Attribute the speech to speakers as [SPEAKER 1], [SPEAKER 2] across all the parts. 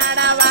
[SPEAKER 1] நடவா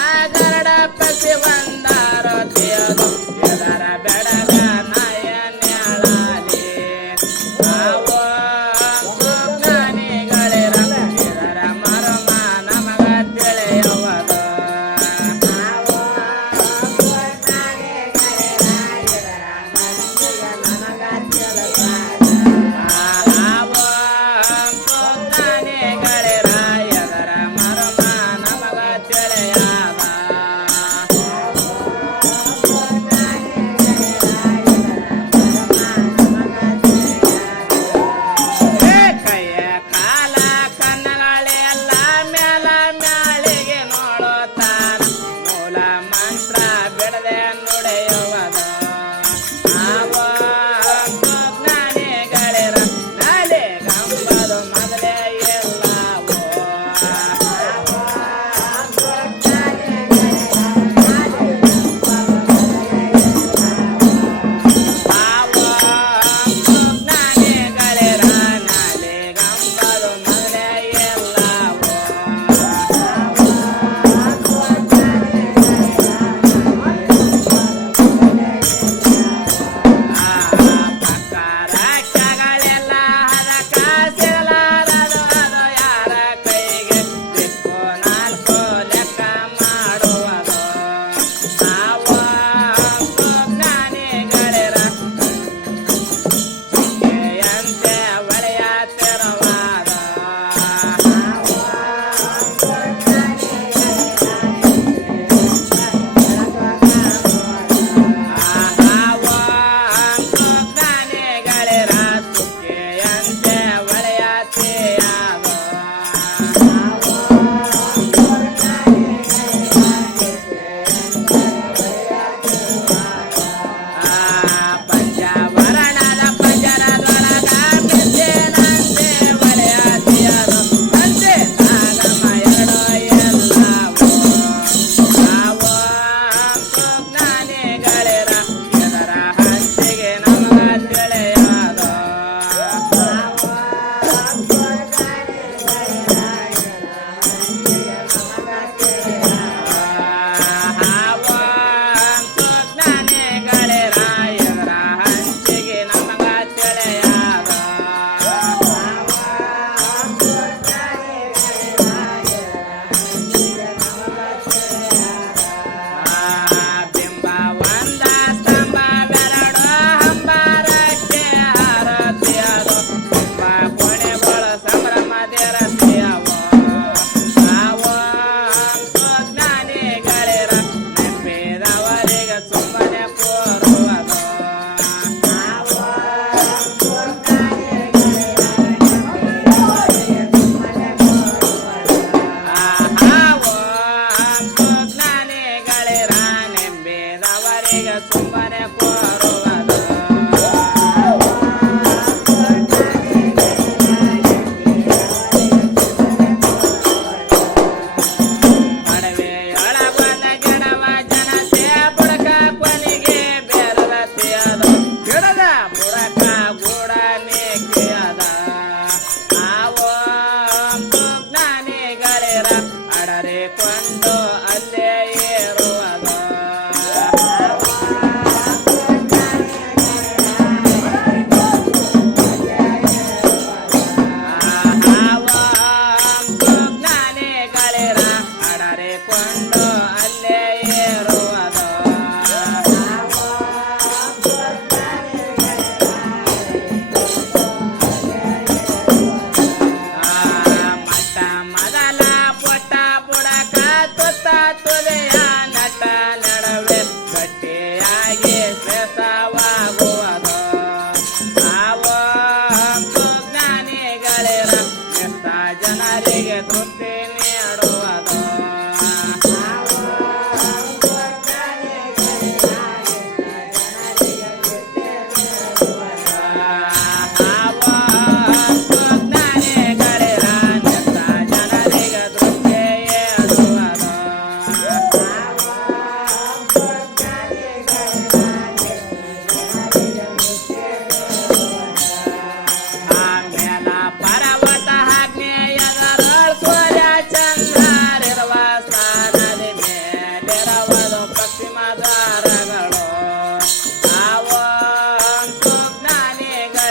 [SPEAKER 1] i Saja na reggaeton.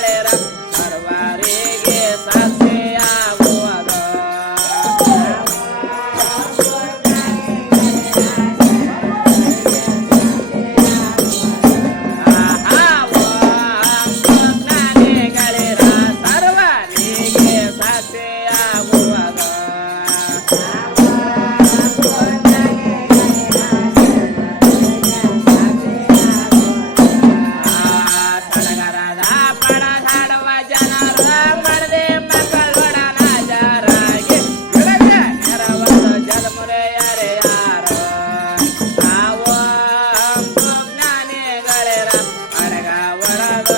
[SPEAKER 1] galera. వర అరగా వరద